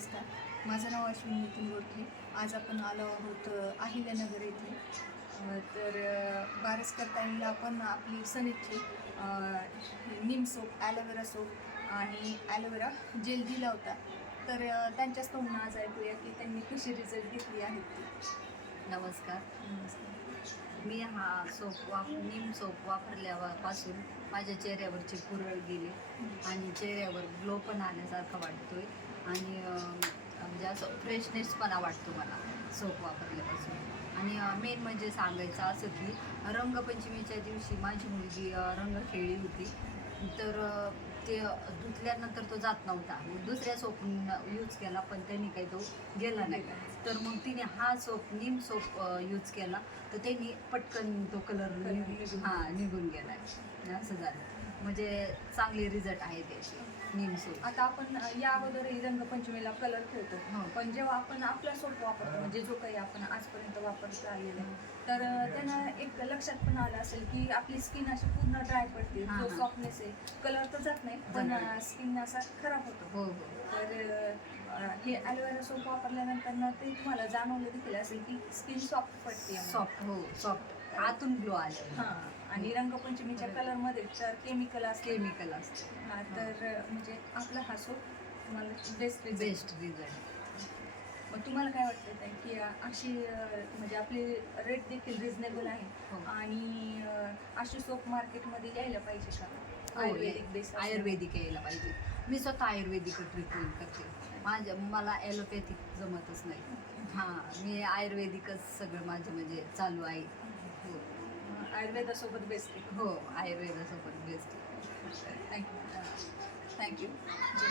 नमस्कार, माझं नाव अश्विनी नितीन गोडके. आज आपण आलो आहोत अहिल्यानगर येथे. बारसकर ताईंना आपण आपली सनीची नीम सोप, ॲलोवेरा सोप आणि ॲलोवेरा जेल दिला होता. त्यांच्याच तोंडून आज ऐकूया की त्यांनी कशी रिझल्ट घेतली आहेत ती. नमस्कार. मी हा नीम सोप वापरल्यापासून माझ्या चेहऱ्यावरची पुरळ गेली आणि चेहऱ्यावर ग्लो पण आल्यासारखा वाटतोय आणि म्हणजे असं फ्रेशनेसपणा वाटतो मला सोप वापरल्यापासून. आणि मेन म्हणजे सांगायचं असं की रंगपंचमीच्या दिवशी माझी मुलगी रंग खेळली होती, तर ते धुतल्यानंतर तो जात नव्हता. दुसऱ्या सोप यूज केला पण त्यांनी काही तो गेला नाही. तर मग तिने हा नीम सोप यूज केला, तर त्यांनी पटकन तो कलर निघून गेला. असं झालं, म्हणजे चांगले रिझल्ट आहे त्याचे नीम सोप. आता आपण या अगोदरही रंगपंचमीला कलर खेळतो, पण जेव्हा आपण आपला सोप वापरतो, म्हणजे जो काही आपण आजपर्यंत वापरता आलेला आहे, तर त्यांना एक लक्षात पण आलं असेल की आपली स्किन अशी पूर्ण ड्राय पडते. जो सॉफ्टनेस आहे, कलर तर जात नाही पण स्किन असा खराब होतो. तर हे ॲलोवेरा सोप वापरल्यानंतर ते तुम्हाला जाणवलं देखील असेल की स्किन सॉफ्ट पडते. सॉफ्ट आतून ग्लो आले. आणि रंगपंचमीच्या कलरमध्ये तर केमिकल असते. तर म्हणजे आपला हा सोप तुम्हाला बेस्ट रिझल्ट. मग तुम्हाला काय वाटतं की अशी म्हणजे आपले रेट देखील रिजनेबल आहे आणि अशी सोप मार्केटमध्ये यायला पाहिजे का? आयुर्वेदिक यायला पाहिजे. मी स्वतः आयुर्वेदिक ट्रीटमेंट करते. मला ॲलोपॅथिक जमतच नाही. मी आयुर्वेदिकच सगळं माझं म्हणजे चालू आहे. आयुर्वेदासोबत बेस्ट आहे. आयुर्वेदासोबत बेस्ट आहे. थँक्यू.